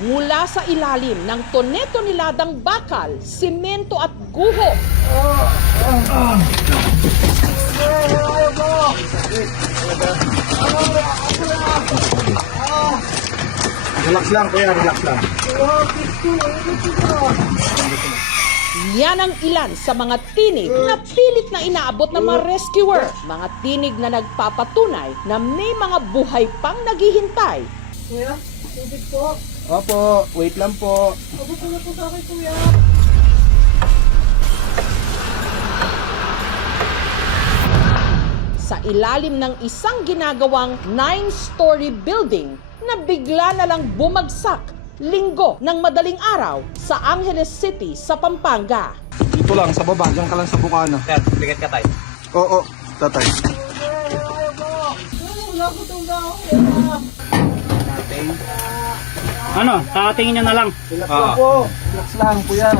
mula sa ilalim ng tone-toneladang bakal, simento at guho. Relax lang, kuya, relax lang. Yan ang ilan sa mga tinig na pilit na inaabot ng mga rescuer. Mga tinig na nagpapatunay na may mga buhay pang naghihintay. Kuya, tubig po. Opo, wait lang po. Abot mo na po sa akin, kuya. Sa ilalim ng isang ginagawang 9-story building na bigla na lang bumagsak linggo ng madaling araw sa Angeles City sa Pampanga. Dito lang, sa baba, dyan ka lang sa bukana. Sir, bigat ka tayo. Oo, tatay. Wala ko itong kuya. Ano? Tatingin nyo na lang. Relax lang po. Relax lang, kuya.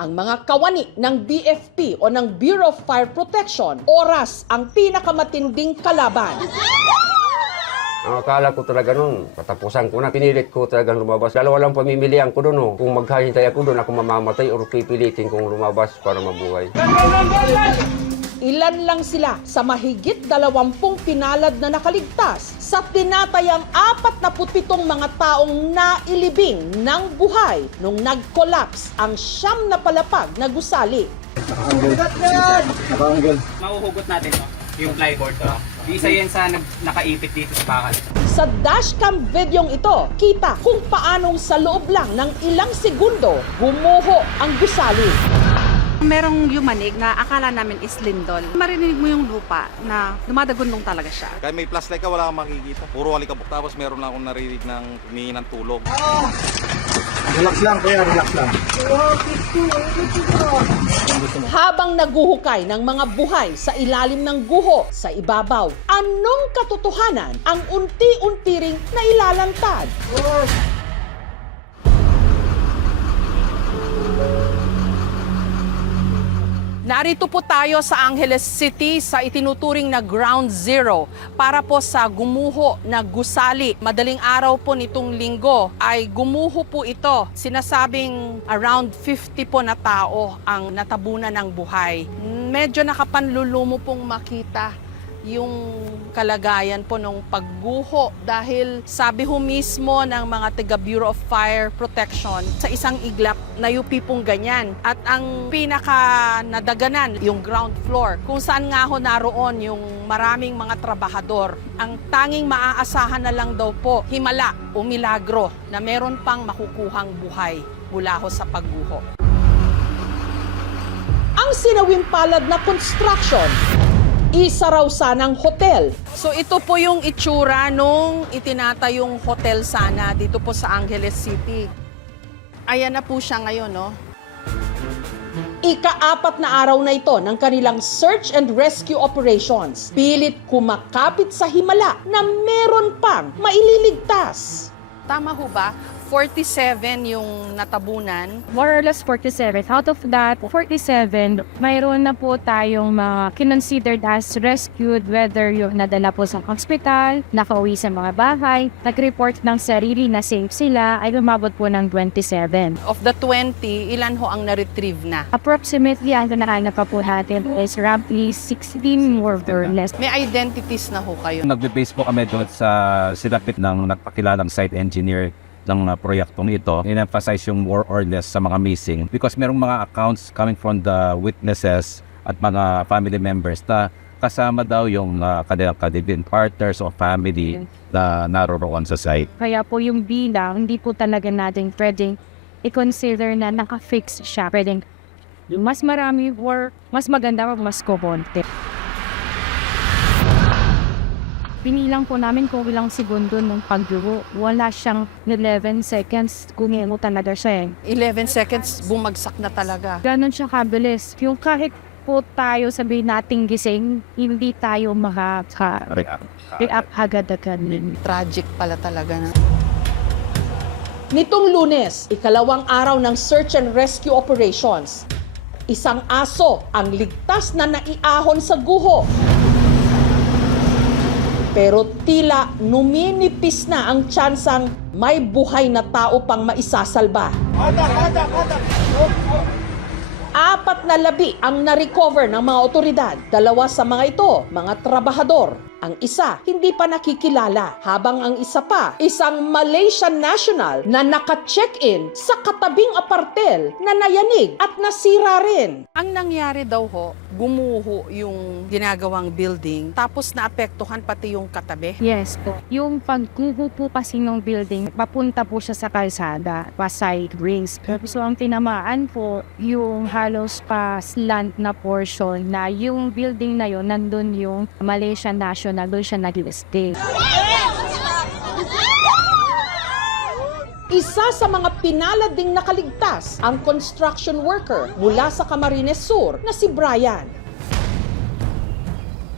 Ang mga kawani ng BFP o ng Bureau of Fire Protection, oras ang pinakamatinding kalaban. Ang akala ko talaga noon, katapusan ko na, pinilit ko talagang lumabas. Dalawa lang pamimilian ko doon. Oh. Kung maghahintay ako doon, ako mamamatay o pipilitin kong lumabas para mabuhay. Ilan lang sila sa mahigit 20 pinalad na nakaligtas sa tinatayang 47 mga taong nailibing ng buhay nung nag-collapse ang 9 na palapag na gusali. Nakaanggol. Mauhugot natin to, yung flyboard to. Isa yan sa nakaipit dito sa bakal. Sa dashcam videong ito, kita kung paanong sa loob lang ng ilang segundo gumuho ang gusali. Merong yumanig na akala namin is lindol. Marinig mo yung lupa na dumadagundong talaga siya. Kahit may flashlight ka, wala kang makikita. Puro alikabok. Tapos meron lang akong narinig ng humingi ng tulong. Relax lang, kuya, relax lang. Habang naguhukay ng mga buhay sa ilalim ng guho sa ibabaw, anong katotohanan ang unti-unti ring nailalantad? Narito po tayo sa Angeles City sa itinuturing na Ground Zero para po sa gumuho na gusali. Madaling araw po nitong linggo ay gumuho po ito. Sinasabing around 50 po na tao ang natabunan ng buhay. Medyo nakapanlulumo pong makita yung kalagayan po ng pagguho dahil sabi ho mismo ng mga taga Bureau of Fire Protection sa isang iglap nayupi pong ganyan at ang pinaka nadaganan yung ground floor kung saan nga ho naroon yung maraming mga trabahador. Ang tanging maaasahan na lang daw po himala o milagro na meron pang makukuhang buhay mula ho sa pagguho. Ang sinawimpalad na construction, isa raw sanang hotel. So ito po yung itsura nung itinatayong hotel sana dito po sa Angeles City. Ayan na po siya ngayon, no? Ika-4 na araw na ito ng kanilang search and rescue operations. Pilit kumakapit sa himala na meron pang maililigtas. Tama ho ba? 47 yung natabunan. More or less 47. Out of that, 47, mayroon na po tayong mga kinonsidered as rescued, whether yung nadala po sa hospital, nakauwi sa mga bahay, nag-report ng sarili na safe sila, ay lumabot po ng 27. Of the 20, ilan ho ang na-retrieve na? Approximately, ang nahanap pa po natin is roughly 16 more or less. May identities na ho kayo. Nagbe-base po kami doon sa sinapit ng nagpakilalang site engineer ng proyektong ito. In-emphasize yung more or less sa mga missing because merong mga accounts coming from the witnesses at mga family members na kasama daw yung kanilang kadibin partners o family na naroroon sa site. Kaya po yung bilang, hindi po talaga natin pwedeng i-consider na naka-fix siya. Pwedeng mas marami or mas maganda o mas kumonte. Pinilang po namin kung ilang segundo ng pagdugo. Wala siyang 11 seconds. Gumiho talaga siya 11 seconds, bumagsak na talaga. Ganon siya kabilis. Yung kahit po tayo sabihin nating gising, hindi tayo react agad-agad. Tragic pala talaga na. Nitong Lunes, ikalawang araw ng search and rescue operations, isang aso ang ligtas na naiahon sa guho. Pero tila numinipis na ang tsansang may buhay na tao pang maisasalba. 4 na labi ang na-recover ng mga otoridad. 2 sa mga ito, mga trabahador. Ang isa, hindi pa nakikilala. Habang ang isa pa, isang Malaysian national na naka-check-in sa katabing apartel na nayanig at nasira rin. Ang nangyari daw ho, gumuho yung ginagawang building tapos naapektuhan pati yung katabi. Yes po. Yung pagguho po kasi ng building, papunta po siya sa kalsada, Pasay Rings. So ang tinamaan po, yung halos pa slant na portion na yung building na yun, nandun yung Malaysian National, doon siya nag-stay. Isa sa mga pinalad ding nakaligtas ang construction worker mula sa Camarines Sur na si Brian.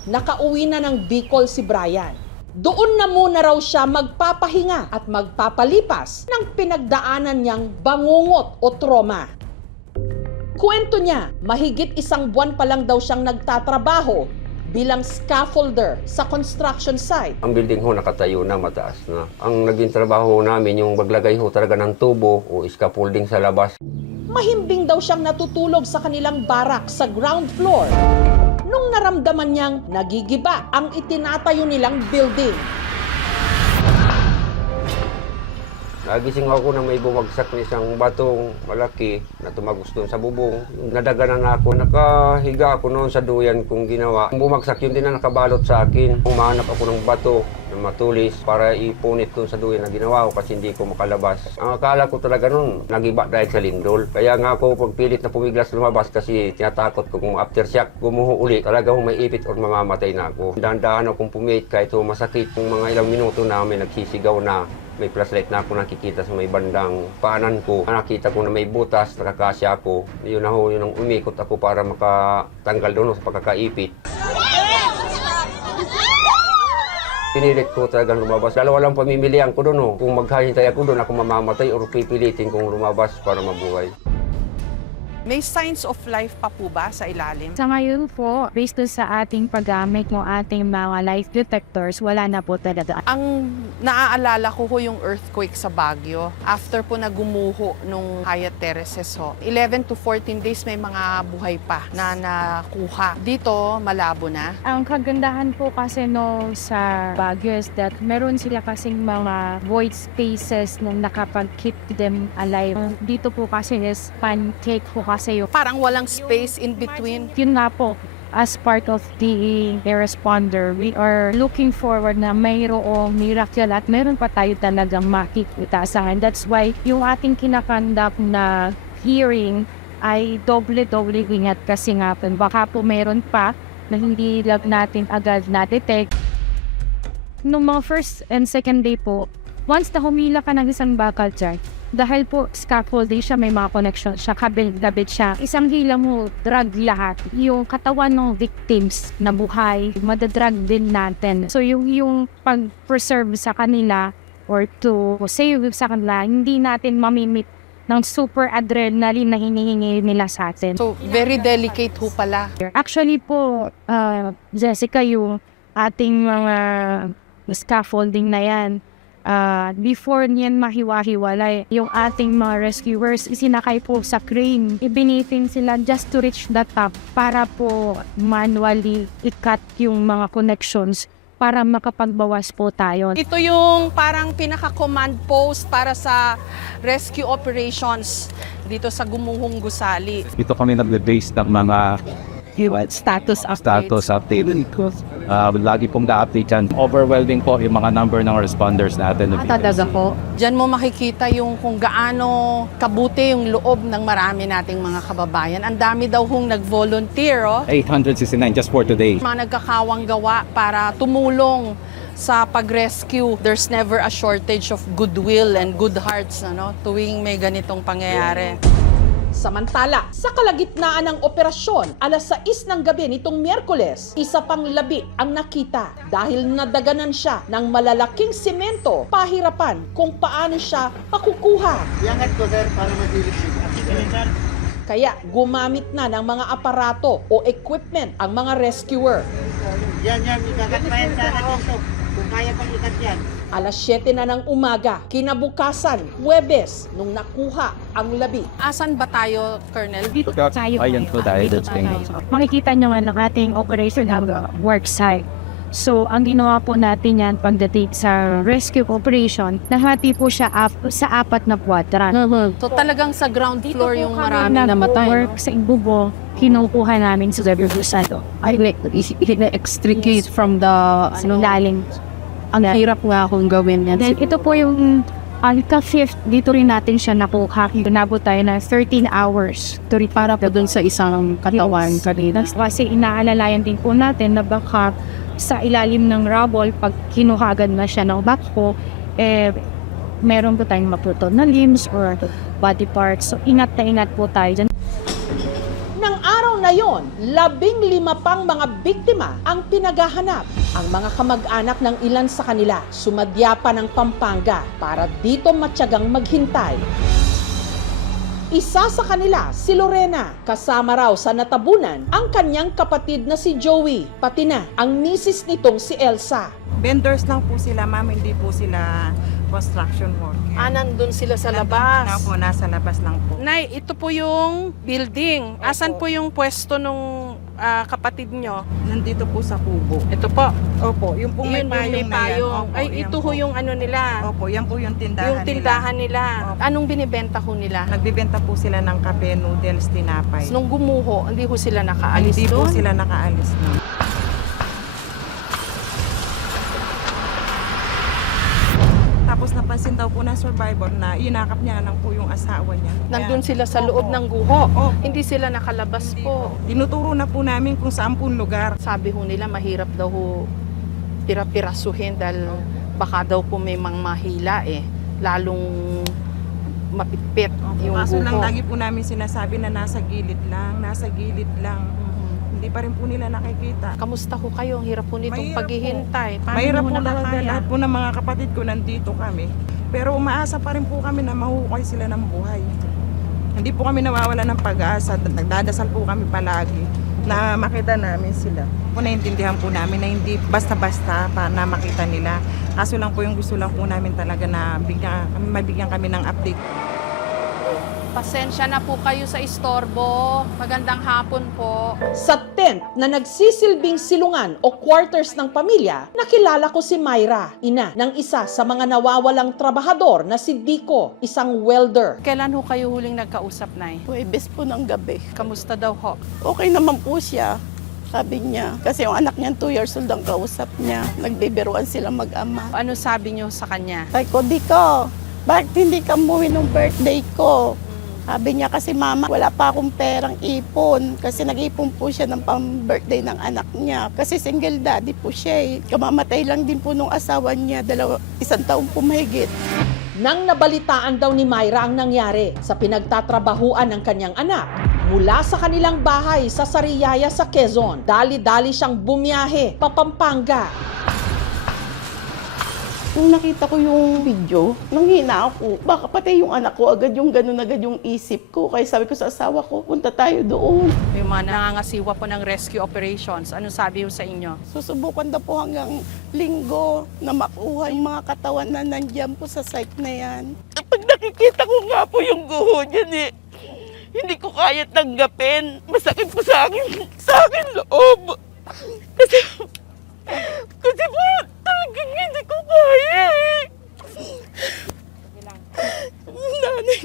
Nakauwi na ng Bicol si Brian. Doon na muna raw siya magpapahinga at magpapalipas ng pinagdaanan niyang bangungot o trauma. Kwento niya, mahigit 1 buwan pa lang daw siyang nagtatrabaho bilang scaffolder sa construction site. Ang building ho nakatayo na, mataas na. Ang naging trabaho namin yung maglagay ho talaga ng tubo o scaffolding sa labas. Mahimbing daw siyang natutulog sa kanilang barak sa ground floor nung naramdaman niyang nagigiba ang itinatayo nilang building. Nagising ako na may bumagsak na isang batong malaki na tumagos doon sa bubong. Nadaganan ako, nakahiga ako noon sa duyan kong ginawa. Bumagsak yun din na nakabalot sa akin. Umahanap ako ng bato na matulis para ipunit doon sa duyan na ginawa ko kasi hindi ko makalabas. Ang akala ko talaga noon, nagiba dahil sa lindol. Kaya nga ako pagpilit na pumiglas lumabas kasi tinatakot ko kung aftershock gumuho uli. Talagang may ipit o mamamatay na ako. Dahan-dahan akong pumit kahit masakit. Kung mga ilang minuto na may nagsisigaw na. May flashlight na ako nakikita sa may bandang paanan ko. Nakita ko na may butas, nakakasya ako. Yun na ho, yun ang umikot ako para makatanggal doon sa pagkakaipit. Pinilit ko talagang lumabas. 2 lang pamimilian ko doon. Kung maghahintay ako doon, ako mamamatay o pipilitin kong lumabas para mabuhay. May signs of life pa po ba sa ilalim? Sa ngayon po, based doon sa ating paggamit ng ating mga life detectors, wala na po talaga. Ang naaalala ko ho yung earthquake sa Baguio. After po na gumuho nung Hyatt Terraces ho, 11 to 14 days may mga buhay pa na nakuha. Dito, malabo na. Ang kagandahan po kasi no sa Baguio is that meron sila kasing mga void spaces na nakapag-keep them alive. Dito po kasi is pancake po kasi yung Parang walang space in between. yun nga po, as part of the responder, we are looking forward na mayroong miracle at meron pa tayo talagang makikita sa akin. That's why yung ating kinakandak na hearing ay doble-doble ingat kasi nga po, baka po meron pa na hindi lang natin agad na-detect. Nung mga first and second day po, once na humila ka ng isang bakal chart, dahil po scaffolding siya, may mga connection siya, kabit siya. Isang hila mo, drag lahat. Yung katawan ng victims na buhay, madadrag din natin. So yung pag-preserve sa kanila or to save sa kanila, hindi natin mamimit ng super adrenaline na hinihingi nila sa atin. So, very delicate ho pala. Actually po, Jessica, yung ating mga scaffolding na yan, before niyan mahiwa-hiwalay, yung ating mga rescuers isinakay po sa crane. Ibinitin sila just to reach the top para po manually i-cut yung mga connections para makapagbawas po tayo. Ito yung parang pinaka-command post para sa rescue operations dito sa Gumuhong Gusali. Ito kami nagbe-base ng mga Status status update. Lagi pong na-update yan. Overwhelming po yung mga number ng responders natin. Talaga po. Diyan mo makikita yung kung gaano kabuti yung loob ng marami nating mga kababayan. Ang dami daw hong nag-volunteer, oh. 869 just for today. Mga nagkakawang gawa para tumulong sa pag-rescue. There's never a shortage of goodwill and good hearts, ano, tuwing may ganitong pangyayari. Samantala, sa kalagitnaan ng operasyon, 6:00 ng gabi nitong Miyerkules, isa pang labi ang nakita dahil nadaganan siya ng malalaking semento, pahirapan kung paano siya makukuha. Iangat ko, sir, para masilip siya. Kaya gumamit na ng mga aparato o equipment ang mga rescuer. Yan, ikakatmayan sana dito. kaya pang ikat yan. Alas 7 na ng umaga, kinabukasan, Huwebes, nung nakuha ang labi. Asan ba tayo, Colonel? Dito tayo. Ayun po tayo, Dito that's tayo. Makikita nyo nga ng ating operation work site. So, ang ginawa po natin yan pagdating sa rescue operation, nahati po siya sa 4 na quadrant. So talagang sa ground floor yung marami Kami namatay. work sa Ibubo, kinukuha namin sa Gabriel. I like extricate from the Lalim. ang hirap nga akong gawin yan. Then ito po yung Alka-5th, dito rin natin siya nakuha. Inabot tayo ng 13 hours. Para po dun sa isang katawan kanina. Kasi inaalalayan din po natin na baka sa ilalim ng rubble, pag kinuhagan na siya ng backhoe, meron po tayong maputol na limbs or body parts. So ingat na ingat po tayo dyan. Nang araw na yon, 15 pang mga biktima ang pinaghahanap. Ang mga kamag-anak ng ilan sa kanila sumadya pa ng Pampanga para dito matyagang maghintay. Isa sa kanila, si Lorena, kasama raw sa natabunan ang kanyang kapatid na si Joey, pati na ang misis nitong si Elsa. Vendors lang po sila, ma'am, hindi po sila construction worker. Nandun sila sa Na po, nasa labas lang po. Nay, ito po yung building. Asan po yung pwesto nung kapatid nyo? Nandito po sa kubo. Ito po. Opo, yung po may Yun, payong na yan. Opo, Ay, yan ito ho po. yung ano nila. Opo, yan po yung tindahan Yung tindahan nila. Opo. Anong binibenta ho nila? Nagbibenta po sila ng kape, noodles, tinapay. Nung gumuho, hindi ho sila nakaalis Hindi po doon? sila nakaalis na. Tapos napansin daw po ng survivor na inakap niya lang po yung asawa niya. Nandun Kaya- sila sa Opo. loob ng guho. Opo. Hindi sila nakalabas Hindi po. Tinuturo na po namin kung saan po lugar. Sabi ho nila mahirap daw ho pira-pirasuhin dahil baka daw po may mga mahila lalong mapitpit yung Kaso lang guho. lagi po namin sinasabi na nasa gilid lang, nasa gilid lang. Hindi pa rin po nila nakikita. Kamusta ho kayo? Ang hirap po nitong Mahirap paghihintay. Paano Mahirap ho po nakakaya? talaga, lahat po ng mga kapatid ko nandito kami. Pero umaasa pa rin po kami na mahukay sila ng buhay. Hindi po kami nawawala ng pag-asa. Nagdadasal po kami palagi na makita namin sila. Naintindihan po namin na hindi basta-basta pa na makita nila. Kaso lang po yung gusto lang po namin talaga na mabigyan kami ng update. Pasensya na po kayo sa istorbo. Magandang hapon po. Sa tent na nagsisilbing silungan o quarters ng pamilya, nakilala ko si Myra, ina ng isa sa mga nawawalang trabahador na si Dico, isang welder. Kailan ho kayo huling nagkausap, Nay? Huwebes po ng gabi. Kamusta daw ho? Okay naman po siya. Sabi niya. Kasi yung anak niya 2 years old ang kausap niya. Nagbibiruan sila mag-ama. Ano sabi niyo sa kanya? Sabi ko, Dico, bakit hindi ka umuwi nung birthday ko? Sabi niya kasi, mama, wala pa akong perang ipon. Kasi nag-ipon po siya ng pang-birthday ng anak niya. Kasi single daddy po siya. Kamamatay lang din po nung asawa niya. 1 taon po mahigit. Nang nabalitaan daw ni Myra ang nangyari sa pinagtatrabahuan ng kanyang anak, mula sa kanilang bahay sa Sariaya sa Quezon, dali-dali siyang bumiyahe pa Pampanga. Nung nakita ko yung video, nanghina ako. Baka patay yung anak ko, agad yung ganun agad yung isip ko. Kaya sabi ko sa asawa ko, punta tayo doon. Yung mga nangangasiwa po ng rescue operations, ano sabi ho sa inyo? Susubukan daw po hanggang linggo na makuha yung mga katawan na nandiyan po sa site na yan. Pag nakikita ko nga po yung guho niyan hindi ko kaya tanggapin. Masakit po sa akin loob. Kasi po, talagang hindi ko kaya Nanay,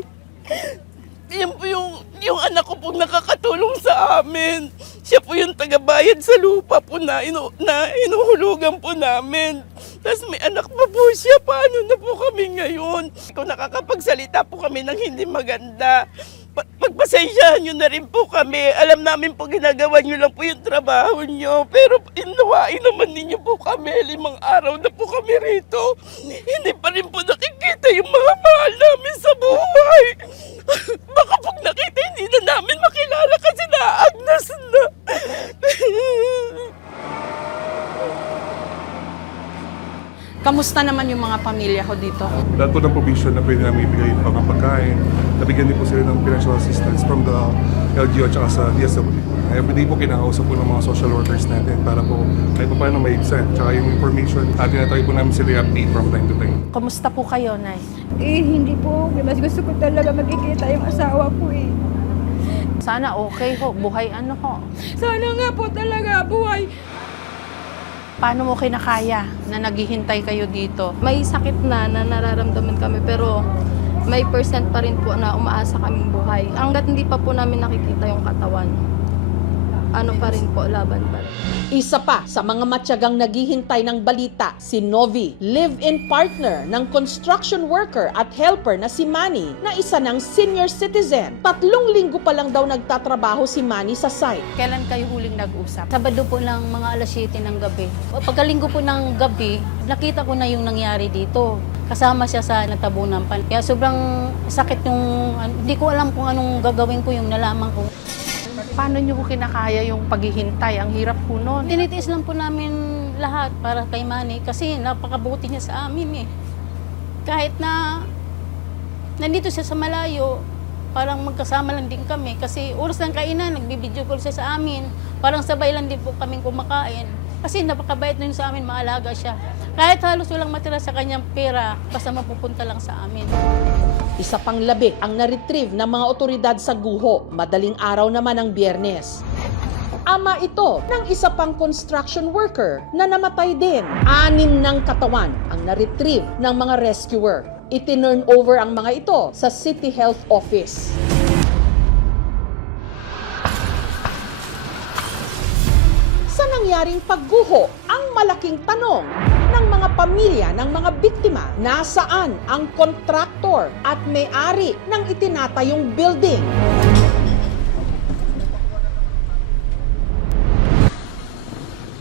yan po yung anak ko pong nakakatulong sa amin. Siya po yung tagabayad sa lupa po na inuhulugan po namin. Tapos may anak pa po siya. Paano na po kami ngayon? Kung nakakapagsalita po kami ng hindi maganda, pagpasensyahan nyo na rin po kami. Alam namin po ginagawa nyo lang po yung trabaho nyo. Pero inawain naman ninyo po kami. 5 araw na po kami rito. Hindi pa rin po nakikita yung mga mahal namin sa buhay. Baka pag nakita, hindi na namin makilala kasi naagnas na. Kamusta naman yung mga pamilya ko dito? Lahat po ng provision na pwede namin ibigay pang pagkain. Nabigyan din po sila ng financial assistance from the LGU at saka sa DSWD. Everyday po kinakausap po ng mga social workers natin para po kahit pa paano may send. Tsaka yung information, tinatry po namin sila i-update from time to time. Kamusta po kayo, Nay? Hindi po. Mas gusto ko talaga makikita yung asawa ko eh. Sana okay ho, buhay ano ho. Sana nga po talaga buhay. Paano mo kinakaya na naghihintay kayo dito? May sakit na nararamdaman kami pero may percent pa rin po na umaasa kaming buhay. Hanggat hindi pa po namin nakikita yung katawan, ano pa rin po, laban pa rin. Isa pa sa mga matyagang naghihintay ng balita, si Novi, live-in partner ng construction worker at helper na si Manny, na isa ng senior citizen. 3 linggo pa lang daw nagtatrabaho si Manny sa site. Kailan kayo huling nag-usap? Sabado po lang mga alas 7 ng gabi. Pagkalinggo po ng gabi, nakita ko na yung nangyari dito. Kasama siya sa natabunan pan. Kaya sobrang sakit yung, hindi ko alam kung anong gagawin ko yung nalaman ko. Paano nyo kinakaya yung paghihintay? Ang hirap po nun. Tinitiis lang po namin lahat para kay Manny kasi napakabuti niya sa amin eh. Kahit na nandito siya sa malayo, parang magkasama lang din kami kasi oras ng kainan, nagbibideo call siya sa amin. Parang sabay lang din po kaming kumakain. Kasi napakabait na yun sa amin, maalaga siya. Kahit halos walang matira sa kanyang pera, basta mapupunta lang sa amin. Isa pang labi ang na-retrieve ng mga otoridad sa Guho, madaling araw naman ng Biyernes. Ama ito ng isa pang construction worker na namatay din. 6 ng katawan ang na-retrieve ng mga rescuer. Itinurn over ang mga ito sa City Health Office. Sa nangyaring pagguho, ang malaking tanong ng mga pamilya ng mga biktima, nasaan ang kontraktor at may-ari ng itinatayong building?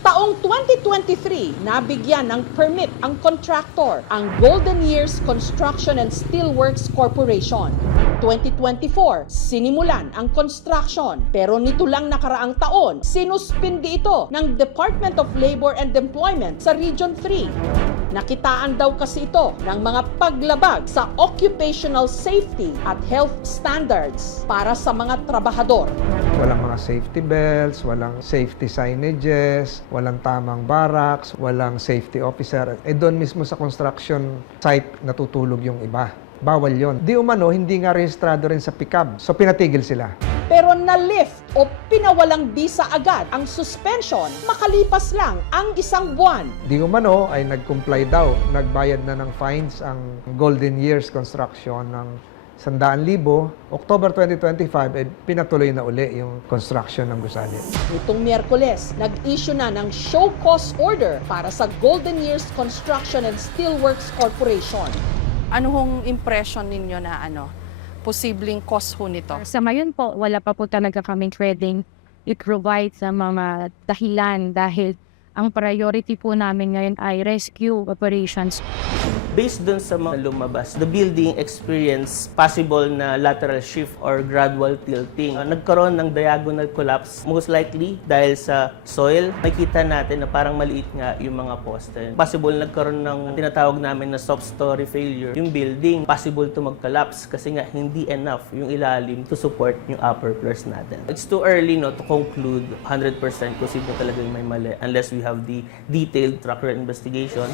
Taong 2023, nabigyan ng permit ang kontraktor, ang Golden Years Construction and Steelworks Corporation. 2024, sinimulan ang construction. Pero nito lang nakaraang taon, sinuspindi ito ng Department of Labor and Employment sa Region 3. Nakitaan daw kasi ito ng mga paglabag sa occupational safety at health standards para sa mga trabahador. Walang mga safety belts, walang safety signages, walang tamang barracks, walang safety officer. Doon mismo sa construction site natutulog yung iba. Bawal yon. Di umano, hindi nga rehistrado rin sa PICAB. So pinatigil sila. Pero na-lift o pinawalang bisa agad ang suspension makalipas lang ang 1 buwan. Di umano ay nag-comply daw. Nagbayad na ng fines ang Golden Years Construction ng 100,000. October 2025, pinatuloy na uli yung construction ng gusali. Nitong Miyerkules, nag-issue na ng show cause order para sa Golden Years Construction and Steelworks Corporation. Ano hong impression ninyo na posibleng cause ho nito? Sa ngayon po, wala pa po talaga kaming pwedeng i-provide sa mga dahilan dahil ang priority po namin ngayon ay rescue operations. Based dun sa mga lumabas, the building experience possible na lateral shift or gradual tilting. Nagkaroon ng diagonal collapse, most likely dahil sa soil. Makita natin na parang maliit nga yung mga poste. Possible nagkaroon ng tinatawag namin na soft story failure. Yung building, possible to mag-collapse kasi nga hindi enough yung ilalim to support yung upper floors natin. It's too early to conclude 100% kung sino talaga yung may mali unless we have the detailed tracker investigation.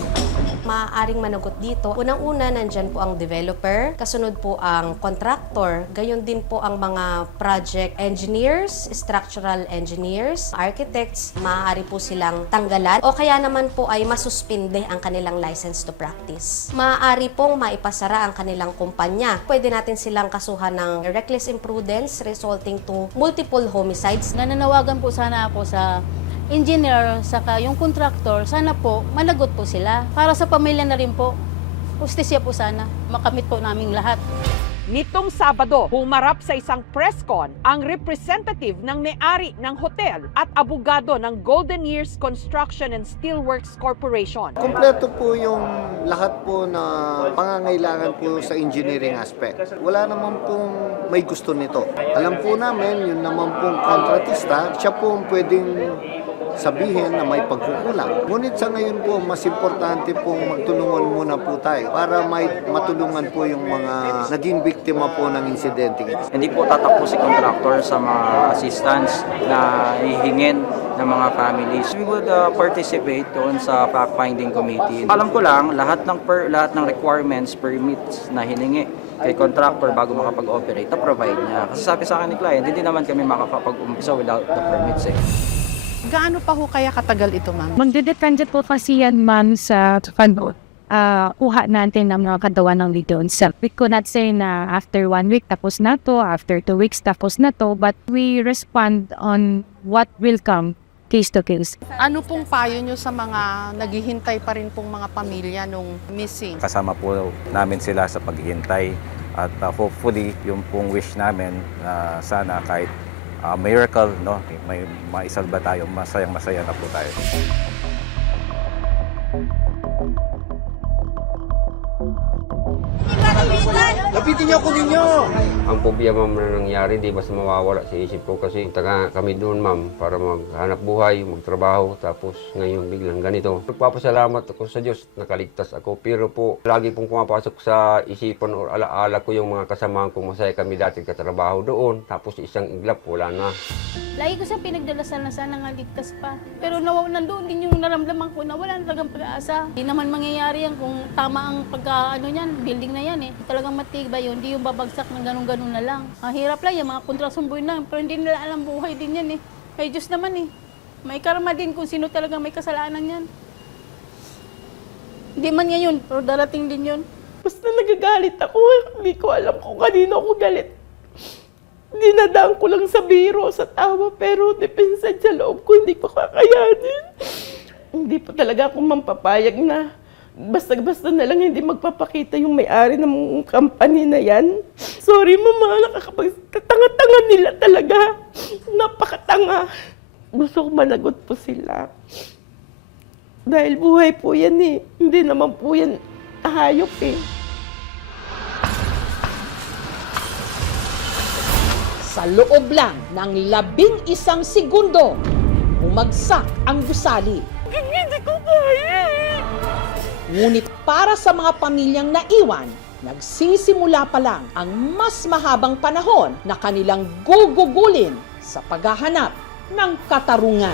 Maaaring managot dito. Unang-una, nandyan po ang developer, kasunod po ang contractor, gayon din po ang mga project engineers, structural engineers, architects, maaari po silang tanggalan o kaya naman po ay masuspinde ang kanilang license to practice. Maaari pong maipasara ang kanilang kumpanya. Pwede natin silang kasuhan ng reckless imprudence resulting to multiple homicides. Nananawagan po sana ako sa engineer, saka yung contractor, sana po managot po sila. Para sa pamilya na rin po, justisya po sana, makamit po naming lahat. Nitong Sabado, humarap sa isang press con ang representative ng may-ari ng hotel at abogado ng Golden Years Construction and Steelworks Corporation. Kompleto po yung lahat po na pangangailangan po sa engineering aspect. Wala naman pong may gusto nito. Alam po namin, yun naman pong kontratista, siya po pwedeng sabihin na may pagkukulang. Ngunit sa ngayon po, mas importante pong magtulungan muna po tayo para may matulungan po yung mga naging biktima po ng insidente. Hindi po tatakbo si contractor sa mga assistance na hihingin ng mga families. We would participate doon sa fact-finding committee. Alam ko lang, lahat ng requirements, permits na hiningi kay contractor bago makapag-operate, na-provide niya. Kasi sabi sa akin ni client, hindi naman kami makakapag-umpisa without the permits eh. Gaano pa ho kaya katagal ito, ma'am? Magdedepende po kasi yan, ma'am, sa kuha natin ng mga kadawan ng lidon. So, we could not say na after 1 week tapos na to, after 2 weeks tapos na to, but we respond on what will come case to case. Ano pong payo nyo sa mga naghihintay pa rin pong mga pamilya nung missing? Kasama po namin sila sa paghihintay at hopefully yung pong wish namin sana kahit miracle, no, may maisalba tayo, masayang-masaya na po tayo. Lapitin niyo ako ninyo! Ang problema na nangyari, di basta mawawala sa isip ko kasi taga kami doon, ma'am, para maghanap buhay, magtrabaho, tapos ngayon biglang ganito. Nagpapasalamat ako sa Diyos, nakaligtas ako, pero po, lagi pong pumapasok sa isipan o alaala ko yung mga kasamahan kong masaya kami dati katrabaho doon, tapos isang iglap, wala na. Lagi ko siya pinagdalasal na sana nga ligtas pa. Pero nandoon din yung naramdaman ko na wala na talagang pag-asa. Hindi naman mangyayari yan kung tama ang pagka-ano niyan, building na yan eh. Talagang matibay yun, hindi yung babagsak ng ganun-ganun na lang. Ang hirap lang yan, mga kontraksyon buhay na, pero hindi nila alam buhay din yan eh. Kay Diyos naman eh. May karma din kung sino talagang may kasalanan yan. Hindi man ngayon, pero darating din yun. Basta nagagalit ako, hindi ko alam kung kanino ako galit. Dinadaan ko lang sa biro, sa tawa, pero depensa sa loob ko, hindi ko kakayanin. Hindi po talaga ako mampapayag na basta-basta na lang hindi magpapakita yung may-ari ng company na yan. Sorry mama, nakakapagtatanga-tanga nila talaga. Napakatanga. Gusto ko managot po sila. Dahil buhay po yan eh. Hindi naman po yan hayop eh. Sa loob lang ng 11 segundo, bumagsak ang gusali. Hindi ko kaya eh. Ngunit para sa mga pamilyang naiwan, nagsisimula pa lang ang mas mahabang panahon na kanilang gugugulin sa paghahanap ng katarungan.